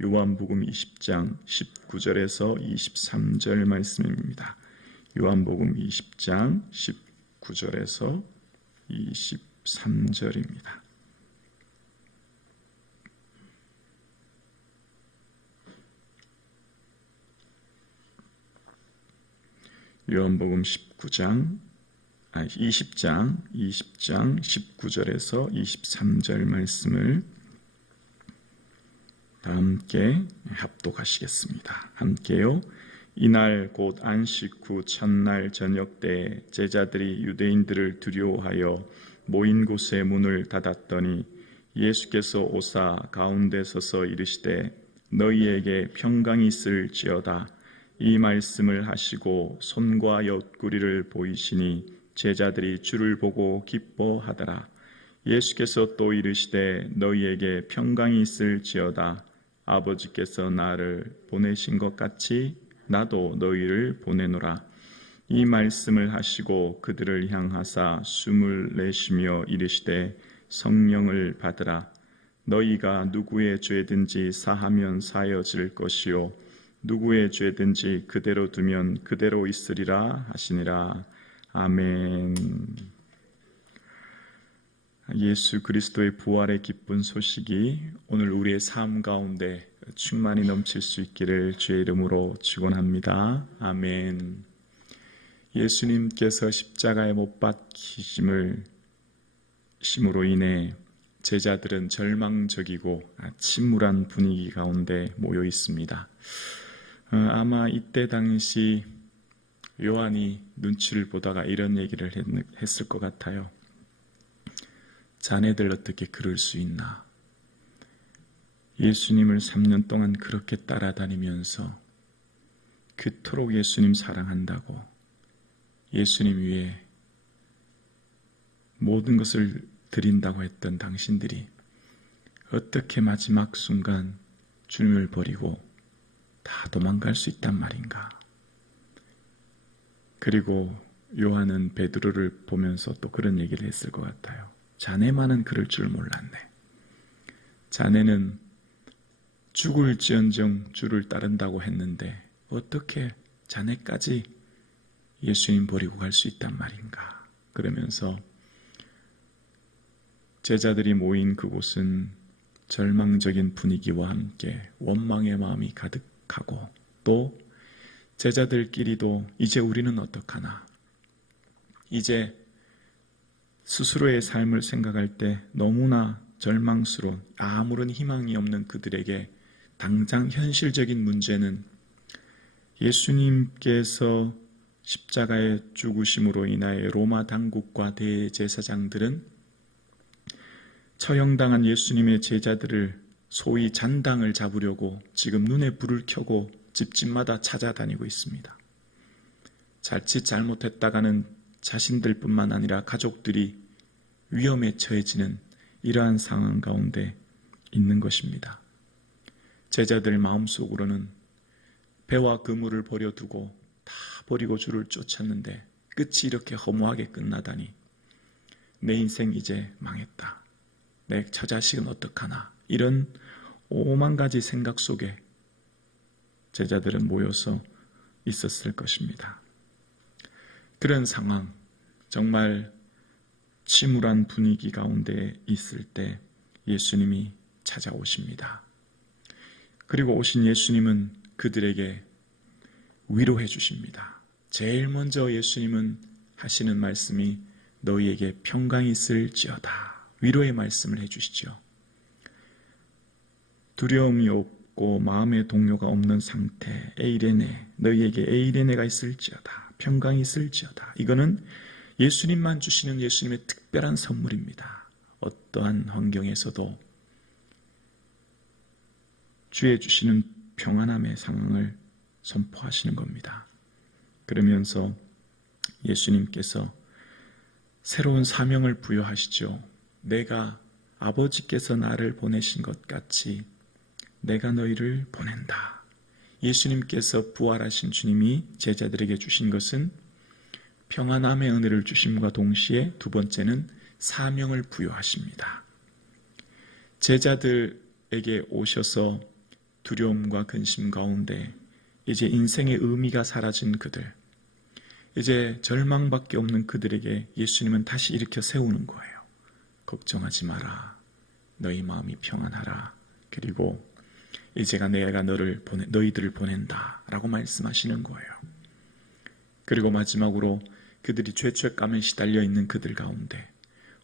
요한복음 20장 19절에서 23절 말씀입니다. 요한복음 20장 19절에서 23절입니다. 요한복음 20장 19절에서 23절 말씀을 다 함께 합독하시겠습니다. 함께요. 이날 곧 안식 후 첫날 저녁 때 제자들이 유대인들을 두려워하여 모인 곳의 문을 닫았더니 예수께서 오사 가운데 서서 이르시되 너희에게 평강이 있을지어다. 이 말씀을 하시고 손과 옆구리를 보이시니 제자들이 주를 보고 기뻐하더라. 예수께서 또 이르시되 너희에게 평강이 있을지어다. 아버지께서 나를 보내신 것 같이 나도 너희를 보내노라. 이 말씀을 하시고 그들을 향하사 숨을 내쉬며 이르시되 성령을 받으라. 너희가 누구의 죄든지 사하면 사여질 것이요 누구의 죄든지 그대로 두면 그대로 있으리라 하시니라. 아멘. 예수 그리스도의 부활의 기쁜 소식이 오늘 우리의 삶 가운데 충만히 넘칠 수 있기를 주의 이름으로 축원합니다. 아멘. 예수님께서 십자가에 못 박히심으로 인해 제자들은 절망적이고 침울한 분위기 가운데 모여 있습니다. 아마 이때 당시 요한이 눈치를 보다가 이런 얘기를 했을 것 같아요. 자네들 어떻게 그럴 수 있나? 예수님을 3년 동안 그렇게 따라다니면서 그토록 예수님 사랑한다고 예수님 위에 모든 것을 드린다고 했던 당신들이 어떻게 마지막 순간 주님을 버리고 다 도망갈 수 있단 말인가? 그리고 요한은 베드로를 보면서 또 그런 얘기를 했을 것 같아요. 자네만은 그럴 줄 몰랐네. 자네는 죽을지언정 주를 따른다고 했는데 어떻게 자네까지 예수님 버리고 갈 수 있단 말인가? 그러면서 제자들이 모인 그곳은 절망적인 분위기와 함께 원망의 마음이 가득하고 또 제자들끼리도 이제 우리는 어떡하나? 이제 스스로의 삶을 생각할 때 너무나 절망스러운 아무런 희망이 없는 그들에게 당장 현실적인 문제는 예수님께서 십자가의 죽으심으로 인하여 로마 당국과 대제사장들은 처형당한 예수님의 제자들을 소위 잔당을 잡으려고 지금 눈에 불을 켜고 집집마다 찾아다니고 있습니다. 자칫 잘못했다가는 자신들뿐만 아니라 가족들이 위험에 처해지는 이러한 상황 가운데 있는 것입니다. 제자들 마음속으로는 배와 그물을 버려두고 다 버리고 주를 쫓았는데 끝이 이렇게 허무하게 끝나다니 내 인생 이제 망했다. 내 처자식은 어떡하나. 이런 오만 가지 생각 속에 제자들은 모여서 있었을 것입니다. 그런 상황, 정말 침울한 분위기 가운데 있을 때 예수님이 찾아오십니다. 그리고 오신 예수님은 그들에게 위로해 주십니다. 제일 먼저 예수님은 하시는 말씀이 너희에게 평강이 있을지어다. 위로의 말씀을 해주시죠. 두려움이 없고 마음의 동요가 없는 상태, 에이레네, 너희에게 에이레네가 있을지어다. 평강이 있을지어다. 이거는 예수님만 주시는 예수님의 특별한 선물입니다. 어떠한 환경에서도 주의 주시는 평안함의 상황을 선포하시는 겁니다. 그러면서 예수님께서 새로운 사명을 부여하시죠. 내가 아버지께서 나를 보내신 것 같이 내가 너희를 보낸다. 예수님께서 부활하신 주님이 제자들에게 주신 것은 평안함의 은혜를 주심과 동시에 두 번째는 사명을 부여하십니다. 제자들에게 오셔서 두려움과 근심 가운데 이제 인생의 의미가 사라진 그들, 이제 절망밖에 없는 그들에게 예수님은 다시 일으켜 세우는 거예요. 걱정하지 마라. 너희 마음이 평안하라. 그리고 이제가 내가 너희들을 보낸다 라고 말씀하시는 거예요. 그리고 마지막으로 그들이 죄책감에 시달려 있는 그들 가운데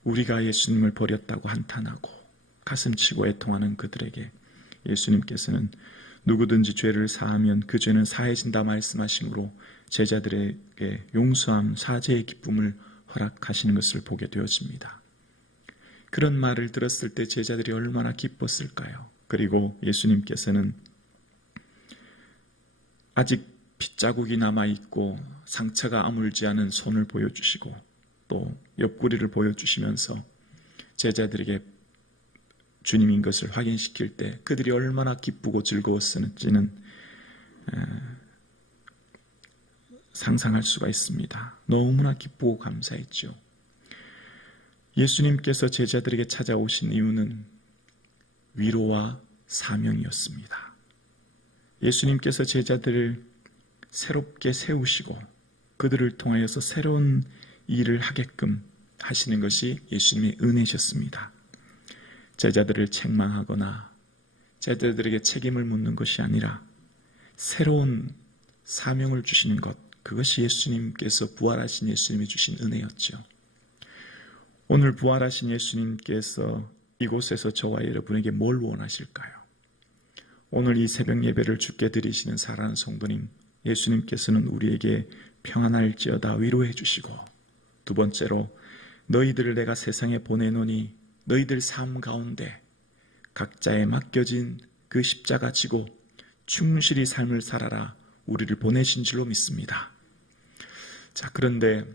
우리가 예수님을 버렸다고 한탄하고 가슴치고 애통하는 그들에게 예수님께서는 누구든지 죄를 사하면 그 죄는 사해진다 말씀하심으로 제자들에게 용서함, 사죄의 기쁨을 허락하시는 것을 보게 되어집니다. 그런 말을 들었을 때 제자들이 얼마나 기뻤을까요? 그리고 예수님께서는 아직 핏자국이 남아있고 상처가 아물지 않은 손을 보여주시고 또 옆구리를 보여주시면서 제자들에게 주님인 것을 확인시킬 때 그들이 얼마나 기쁘고 즐거웠는지는 상상할 수가 있습니다. 너무나 기쁘고 감사했죠. 예수님께서 제자들에게 찾아오신 이유는 위로와 사명이었습니다. 예수님께서 제자들을 새롭게 세우시고 그들을 통하여서 새로운 일을 하게끔 하시는 것이 예수님의 은혜셨습니다. 제자들을 책망하거나 제자들에게 책임을 묻는 것이 아니라 새로운 사명을 주시는 것, 그것이 예수님께서 부활하신 예수님이 주신 은혜였죠. 오늘 부활하신 예수님께서 이곳에서 저와 여러분에게 뭘 원하실까요? 오늘 이 새벽 예배를 주께 드리시는 사랑하는 성도님, 예수님께서는 우리에게 평안할지어다 위로해 주시고, 두 번째로 너희들을 내가 세상에 보내노니 너희들 삶 가운데 각자에 맡겨진 그 십자가 지고 충실히 삶을 살아라 우리를 보내신 줄로 믿습니다. 자, 그런데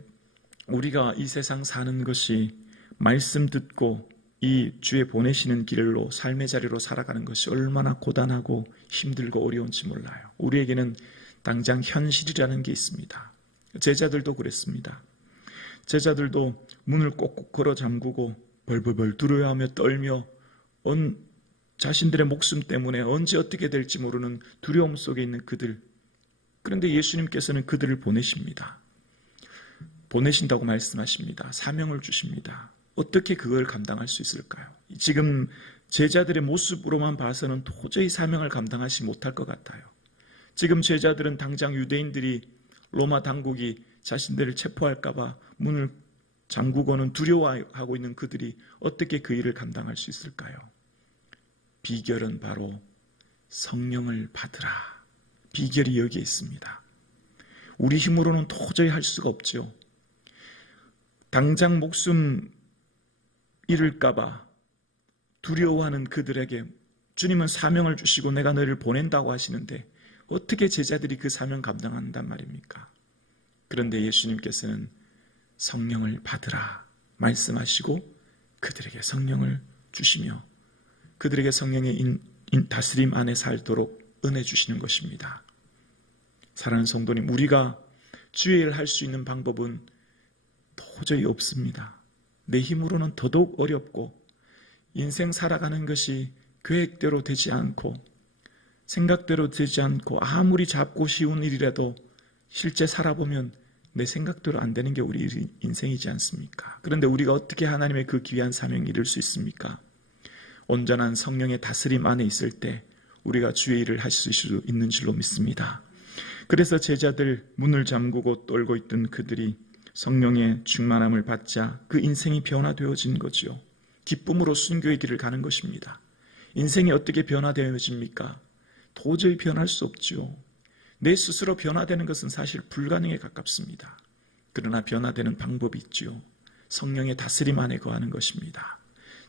우리가 이 세상 사는 것이 말씀 듣고 이 주에 보내시는 길로 삶의 자리로 살아가는 것이 얼마나 고단하고 힘들고 어려운지 몰라요. 우리에게는 당장 현실이라는 게 있습니다. 제자들도 그랬습니다. 제자들도 문을 꼭꼭 걸어 잠그고 벌벌벌 두려워하며 떨며 자신들의 목숨 때문에 언제 어떻게 될지 모르는 두려움 속에 있는 그들. 그런데 예수님께서는 그들을 보내십니다. 보내신다고 말씀하십니다. 사명을 주십니다. 어떻게 그걸 감당할 수 있을까요? 지금 제자들의 모습으로만 봐서는 도저히 사명을 감당하지 못할 것 같아요. 지금 제자들은 당장 유대인들이 로마 당국이 자신들을 체포할까 봐 문을 잠그고는 두려워하고 있는 그들이 어떻게 그 일을 감당할 수 있을까요? 비결은 바로 성령을 받으라. 비결이 여기에 있습니다. 우리 힘으로는 도저히 할 수가 없죠. 당장 목숨 잃을까 봐 두려워하는 그들에게 주님은 사명을 주시고 내가 너희를 보낸다고 하시는데 어떻게 제자들이 그 사명 감당한단 말입니까? 그런데 예수님께서는 성령을 받으라 말씀하시고 그들에게 성령을 주시며 그들에게 성령의 다스림 안에 살도록 은혜 주시는 것입니다. 사랑하는 성도님, 우리가 주의 일을 할 수 있는 방법은 도저히 없습니다. 내 힘으로는 더더욱 어렵고 인생 살아가는 것이 계획대로 되지 않고 생각대로 되지 않고 아무리 작고 쉬운 일이라도 실제 살아보면 내 생각대로 안 되는 게 우리 인생이지 않습니까? 그런데 우리가 어떻게 하나님의 그 귀한 사명을 이룰 수 있습니까? 온전한 성령의 다스림 안에 있을 때 우리가 주의 일을 하실 수 있는 줄로 믿습니다. 그래서 제자들 문을 잠그고 떨고 있던 그들이 성령의 충만함을 받자 그 인생이 변화되어진 거죠. 기쁨으로 순교의 길을 가는 것입니다. 인생이 어떻게 변화되어집니까? 도저히 변할 수 없죠. 내 스스로 변화되는 것은 사실 불가능에 가깝습니다. 그러나 변화되는 방법이 있죠. 성령의 다스림 안에 거하는 것입니다.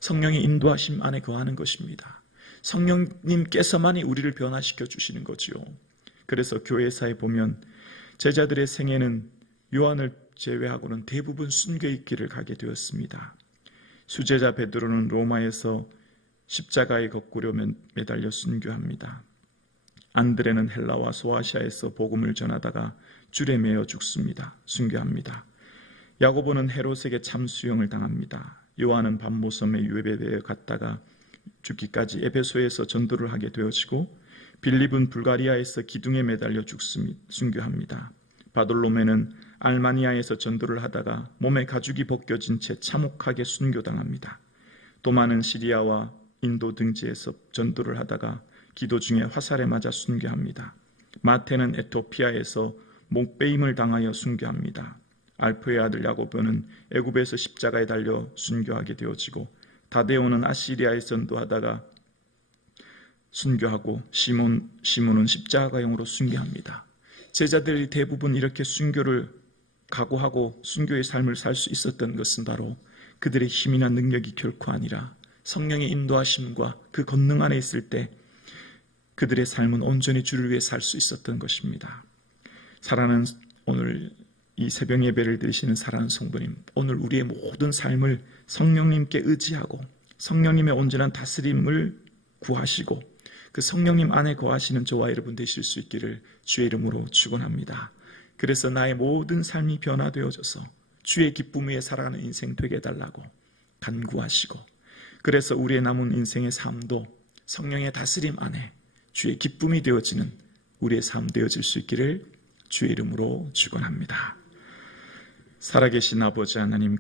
성령의 인도하심 안에 거하는 것입니다. 성령님께서만이 우리를 변화시켜 주시는 거죠. 그래서 교회사에 보면 제자들의 생애는 요한을 제외하고는 대부분 순교의 길을 가게 되었습니다. 수제자 베드로는 로마에서 십자가에 거꾸로 매달려 순교합니다. 안드레는 헬라와 소아시아에서 복음을 전하다가 줄에 매어 죽습니다. 순교합니다. 야고보는 헤롯에게 참수형을 당합니다. 요한은 밤모섬에 유배되어 갔다가 죽기까지 에베소에서 전도를 하게 되어지고 빌립은 불가리아에서 기둥에 매달려 순교합니다. 바돌로메는 알마니아에서 전도를 하다가 몸에 가죽이 벗겨진 채 참혹하게 순교당합니다. 도마는 시리아와 인도 등지에서 전도를 하다가 기도 중에 화살에 맞아 순교합니다. 마태는 에토피아에서 목베임을 당하여 순교합니다. 알프의 아들 야고보는 애굽에서 십자가에 달려 순교하게 되어지고, 다데오는 아시리아에 전도하다가 순교하고, 시몬은 십자가형으로 순교합니다. 제자들이 대부분 이렇게 순교를 각오하고 순교의 삶을 살 수 있었던 것은 바로 그들의 힘이나 능력이 결코 아니라 성령의 인도하심과 그 권능 안에 있을 때 그들의 삶은 온전히 주를 위해 살 수 있었던 것입니다. 사랑하는 오늘 이 새벽 예배를 드리시는 사랑하는 성도님, 오늘 우리의 모든 삶을 성령님께 의지하고 성령님의 온전한 다스림을 구하시고 그 성령님 안에 거하시는 저와 여러분 되실 수 있기를 주의 이름으로 축원합니다. 그래서 나의 모든 삶이 변화되어져서 주의 기쁨 위에 살아가는 인생 되게 해달라고 간구하시고, 그래서 우리의 남은 인생의 삶도 성령의 다스림 안에 주의 기쁨이 되어지는 우리의 삶 되어질 수 있기를 주의 이름으로 축원합니다. 살아계신 아버지 하나님,